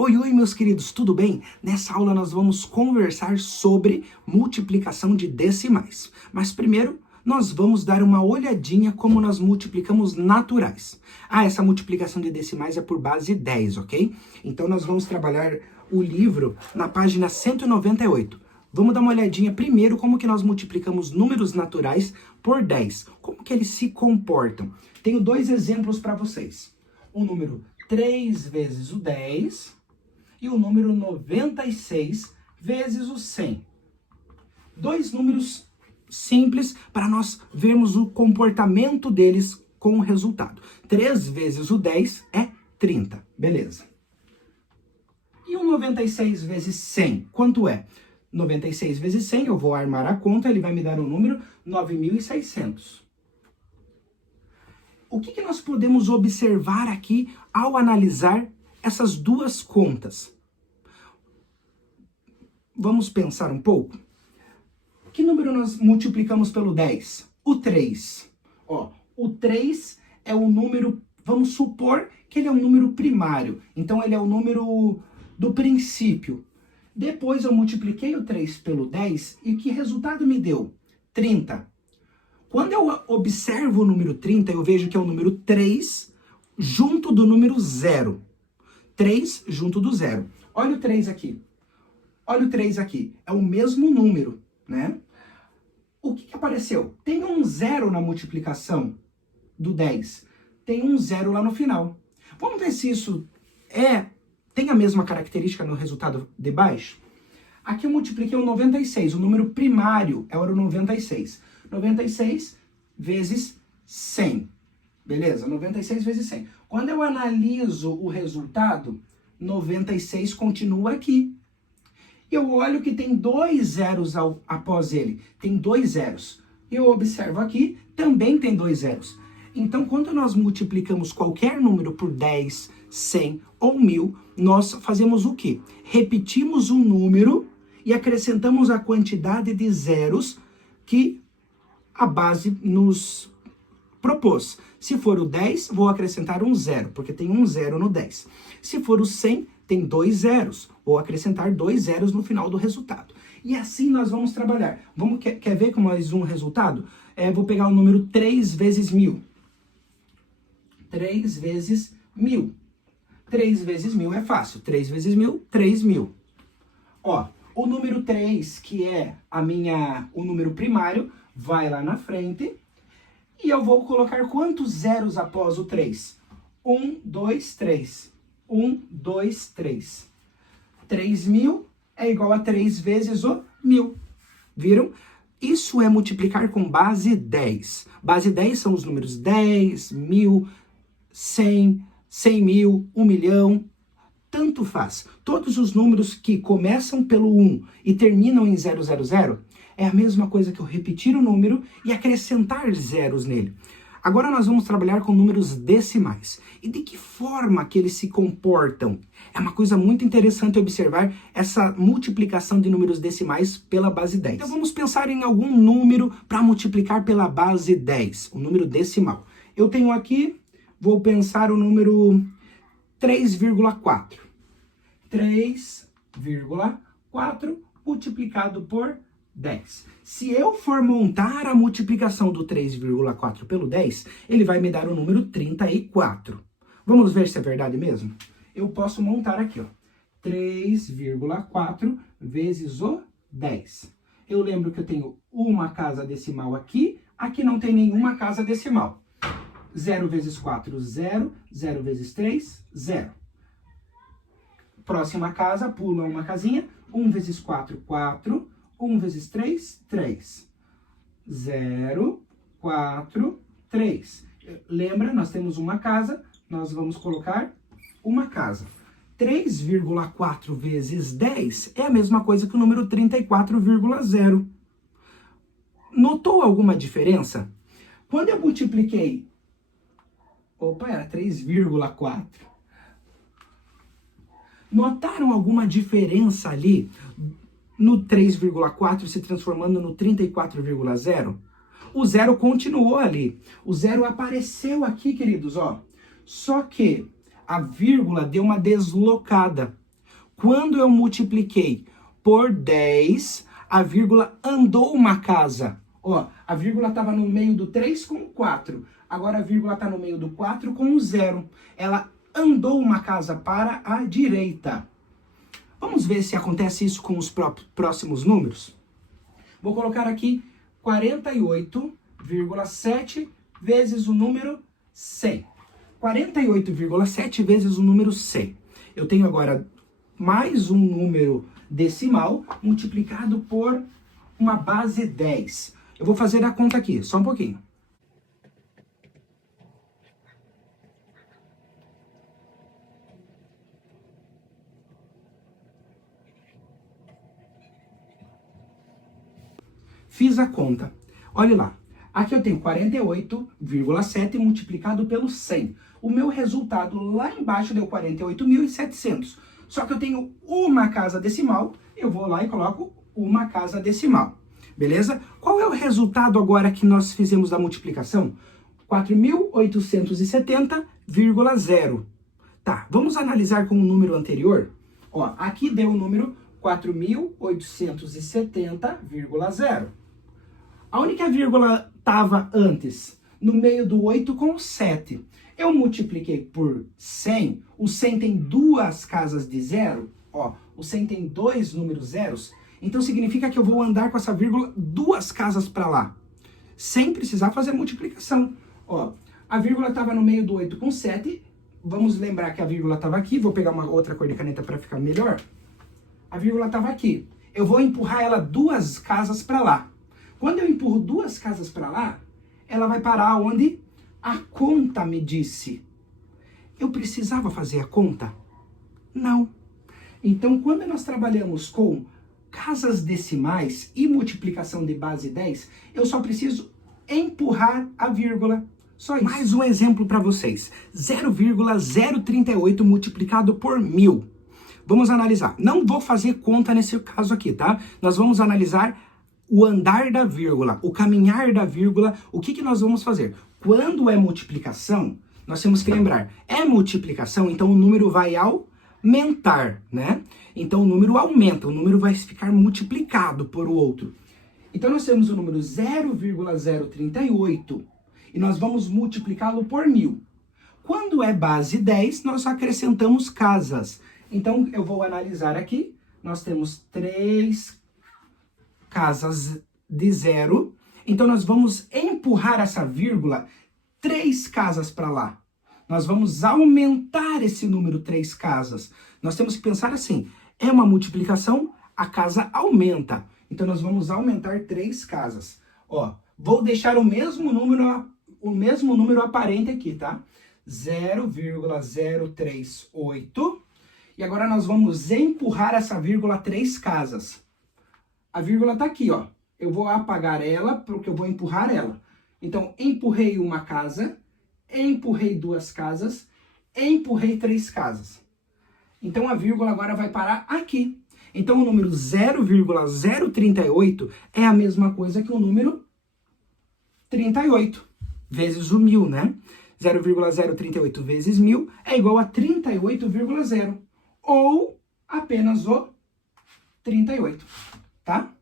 Oi, oi, meus queridos, tudo bem? Nessa aula nós vamos conversar sobre multiplicação de decimais. Mas primeiro, nós vamos dar uma olhadinha como nós multiplicamos naturais. Essa multiplicação de decimais é por base 10, ok? Então nós vamos trabalhar o livro na página 198. Vamos dar uma olhadinha primeiro como que nós multiplicamos números naturais por 10. Como que eles se comportam? Tenho dois exemplos para vocês. O número 3 vezes o 10 e o número 96 vezes o 100. Dois números simples para nós vermos o comportamento deles com o resultado. 3 vezes o 10 é 30, beleza. E o 96 vezes 100, quanto é? 96 vezes 100, eu vou armar a conta, ele vai me dar o número 9.600. O que nós podemos observar aqui ao analisar essas duas contas? Vamos pensar um pouco. Que número nós multiplicamos pelo 10? O 3. O 3 é o número, vamos supor que ele é um número primário. Então ele é o número do princípio. Depois eu multipliquei o 3 pelo 10 e que resultado me deu? 30. Quando eu observo o número 30, eu vejo que é o número 3 junto do número 0. 3 junto do 0. Olha o 3 aqui. Olha o 3 aqui. É o mesmo número, né? O que apareceu? Tem um 0 na multiplicação do 10. Tem um 0 lá no final. Vamos ver se isso tem a mesma característica no resultado de baixo? Aqui eu multipliquei o 96. O número primário era o 96. 96 vezes 100. Beleza? 96 vezes 100. Quando eu analiso o resultado, 96 continua aqui. Eu olho que tem 2 zeros após ele. Tem 2 zeros. Eu observo aqui, também tem 2 zeros. Então, quando nós multiplicamos qualquer número por 10, 100 ou 1000, nós fazemos o quê? Repetimos um número e acrescentamos a quantidade de zeros que a base nos propôs. Se for o 10, vou acrescentar um zero, porque tem um zero no 10. Se for o 100, tem 2 zeros. Vou acrescentar 2 zeros no final do resultado. E assim nós vamos trabalhar. Quer ver com mais um resultado? Vou pegar o número 3 vezes 1000. 3 vezes 1000. 3 vezes 1000 é fácil. 3 vezes 1000, 3.000. O número 3, que é o número primário, vai lá na frente. E eu vou colocar quantos zeros após o 3? 1, 2, 3. 1, 2, 3. 3.000 é igual a 3 vezes o 1000. Viram? Isso é multiplicar com base 10. Base 10 são os números 10, 1000, 100, 100.000, 1 milhão. Tanto faz. Todos os números que começam pelo 1 e terminam em 000 é a mesma coisa que eu repetir o número e acrescentar zeros nele. Agora nós vamos trabalhar com números decimais. E de que forma que eles se comportam? É uma coisa muito interessante observar essa multiplicação de números decimais pela base 10. Então vamos pensar em algum número para multiplicar pela base 10, o número decimal. Eu tenho aqui, vou pensar o número 3,4. 3,4 multiplicado por 10. Se eu for montar a multiplicação do 3,4 pelo 10, ele vai me dar o número 34. Vamos ver se é verdade mesmo? Eu posso montar aqui, 3,4 vezes o 10. Eu lembro que eu tenho uma casa decimal aqui, aqui não tem nenhuma casa decimal. 0 vezes 4, 0. 0 vezes 3, 0. Próxima casa, pula uma casinha. 1 vezes 4, 4. 1 vezes 3, 3. 0, 4, 3. Lembra, nós temos uma casa, nós vamos colocar uma casa. 3,4 vezes 10 é a mesma coisa que o número 34,0. Notou alguma diferença? Quando eu multipliquei... era 3,4. Notaram alguma diferença ali no 3,4 se transformando no 34,0? O zero continuou ali. O zero apareceu aqui, queridos, Só que a vírgula deu uma deslocada. Quando eu multipliquei por 10, a vírgula andou uma casa. Ó, a vírgula estava no meio do 3 com o 4. Agora a vírgula está no meio do 4 com o 0. Ela andou uma casa para a direita. Vamos ver se acontece isso com os próximos números? Vou colocar aqui 48,7 vezes o número 100. 48,7 vezes o número 100. Eu tenho agora mais um número decimal multiplicado por uma base 10. Eu vou fazer a conta aqui, só um pouquinho. Fiz a conta. Olha lá. Aqui eu tenho 48,7 multiplicado pelo 100. O meu resultado lá embaixo deu 48.700. Só que eu tenho uma casa decimal, eu vou lá e coloco uma casa decimal. Beleza? Qual é o resultado agora que nós fizemos da multiplicação? 4.870,0. Tá, vamos analisar com o número anterior? Ó, aqui deu o número 4.870,0. Aonde que a vírgula estava antes? No meio do 8 com o 7. Eu multipliquei por 100. O 100 tem duas casas de zero. Ó, o 100 tem dois números zeros. Então significa que eu vou andar com essa vírgula duas casas para lá. Sem precisar fazer multiplicação. Ó, a vírgula estava no meio do 8 com 7. Vamos lembrar que a vírgula estava aqui. Vou pegar uma outra cor de caneta para ficar melhor. A vírgula estava aqui. Eu vou empurrar ela duas casas para lá. Quando eu empurro duas casas para lá, ela vai parar onde a conta me disse. Eu precisava fazer a conta? Não. Então, quando nós trabalhamos com casas decimais e multiplicação de base 10, eu só preciso empurrar a vírgula. Só isso. Mais um exemplo para vocês. 0,038 multiplicado por 1000. Vamos analisar. Não vou fazer conta nesse caso aqui, tá? Nós vamos analisar o andar da vírgula, o caminhar da vírgula. O que nós vamos fazer? Quando é multiplicação, nós temos que lembrar. É multiplicação, então o número vai aumentar, né? Então o número aumenta, o número vai ficar multiplicado por o outro. Então nós temos o número 0,038 e nós vamos multiplicá-lo por 1000. Quando é base 10, nós acrescentamos casas. Então eu vou analisar aqui. Nós temos 3 casas de zero. Então nós vamos empurrar essa vírgula 3 casas para lá. Nós vamos aumentar esse número 3 casas. Nós temos que pensar assim, é uma multiplicação, a casa aumenta. Então nós vamos aumentar 3 casas. Ó, vou deixar o mesmo número aparente aqui, tá? 0,038. E agora nós vamos empurrar essa vírgula 3 casas. A vírgula tá aqui, ó. Eu vou apagar ela porque eu vou empurrar ela. Então, empurrei uma casa, empurrei 2 casas, empurrei 3 casas. Então, a vírgula agora vai parar aqui. Então, o número 0,038 é a mesma coisa que o número 38, vezes o 1000, né? 0,038 vezes 1000 é igual a 38,0. Ou apenas o 38, tá?